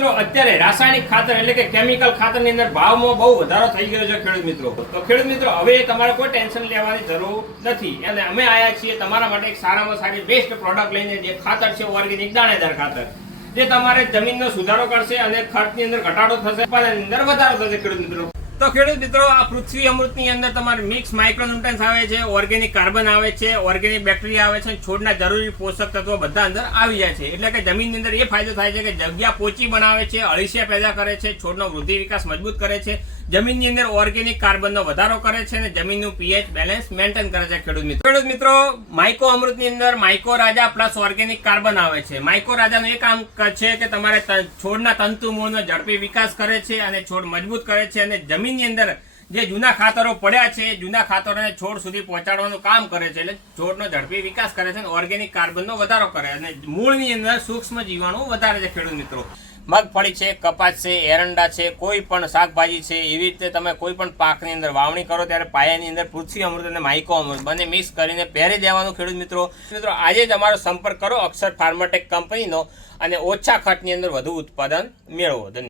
મિત્રો અત્યારે રાસાયણિક ખાતર એટલે કે કેમિકલ ખાતરની અંદર ભાવમાં બહુ વધારો થઈ ગયો છે ખેડૂત મિત્રો. તો ખેડૂત મિત્રો હવે તમારે કોઈ ટેન્શન લેવાની જરૂર નથી અને અમે આવ્યા છીએ તમારા માટે એક સારામાં સારી બેસ્ટ પ્રોડક્ટ લઈને. જે ખાતર છે ઓર્ગેનિક દાણેદાર ખાતર, જે તમારે જમીનનો સુધારો કરશે અને ખર્ચની અંદર ઘટાડો થશે, ઉત્પાદનની અંદર વધારો થશે ખેડૂત મિત્રો. તો ખેડૂત મિત્રો આ પૃથ્વી અમૃતની અંદર તમારે મિક્સ માઇક્રોન્યુટ્રન્સ આવે છે, ઓર્ગેનિક કાર્બન આવે છે, ઓર્ગેનિક બેક્ટેરિયા આવે છે, છોડના જરૂરી પોષક તત્વો બધા અંદર આવી જાય છે. એટલે કે જમીનની અંદર એ ફાયદો થાય છે કે જગ્યા પોચી બનાવે છે, અળસિયા પેદા કરે છે, છોડનો વૃદ્ધિ વિકાસ મજબૂત કરે છે, જમીનની અંદર ઓર્ગેનિક કાર્બનનો વધારો કરે છે અને જમીનનું પીએચ બેલેન્સ મેન્ટેન કરે છે ખેડૂત મિત્રો. ખેડૂત મિત્રો માઇકો અમૃતની અંદર માઇકો રાજા પ્લસ ઓર્ગેનિક કાર્બન આવે છે. માઇકો રાજાનું એ કામ છે કે તમારે છોડના તંતુ મૂળનો ઝડપી વિકાસ કરે છે અને છોડ મજબૂત કરે છે અને જમીનની અંદર જે જૂના ખાતરો પડ્યા છે જૂના ખાતરોને છોડ સુધી પહોંચાડવાનું કામ કરે છે. એટલે છોડનો ઝડપી વિકાસ કરે છે અને ઓર્ગેનિક કાર્બનનો વધારો કરે અને મૂળની અંદર સૂક્ષ્મ જીવાણુ વધારે છે ખેડૂત મિત્રો. મગફળી છે, કપાસ છે, એરંડા છે, કોઈ પણ શાકભાજી છે, એવી રીતે તમે કોઈ પણ પાકની અંદર વાવણી કરો ત્યારે પાયાની અંદર પૃથ્વી અમૃત અને માઇકો અમૃત બંને મિક્સ કરીને પહેરી દેવાનું ખેડૂત મિત્રો. મિત્રો આજે જ અમારો સંપર્ક કરો અક્ષર ફાર્માટેક કંપનીનો અને ઓછા ખર્ચની અંદર વધુ ઉત્પાદન મેળવો. ધન્યવાદ.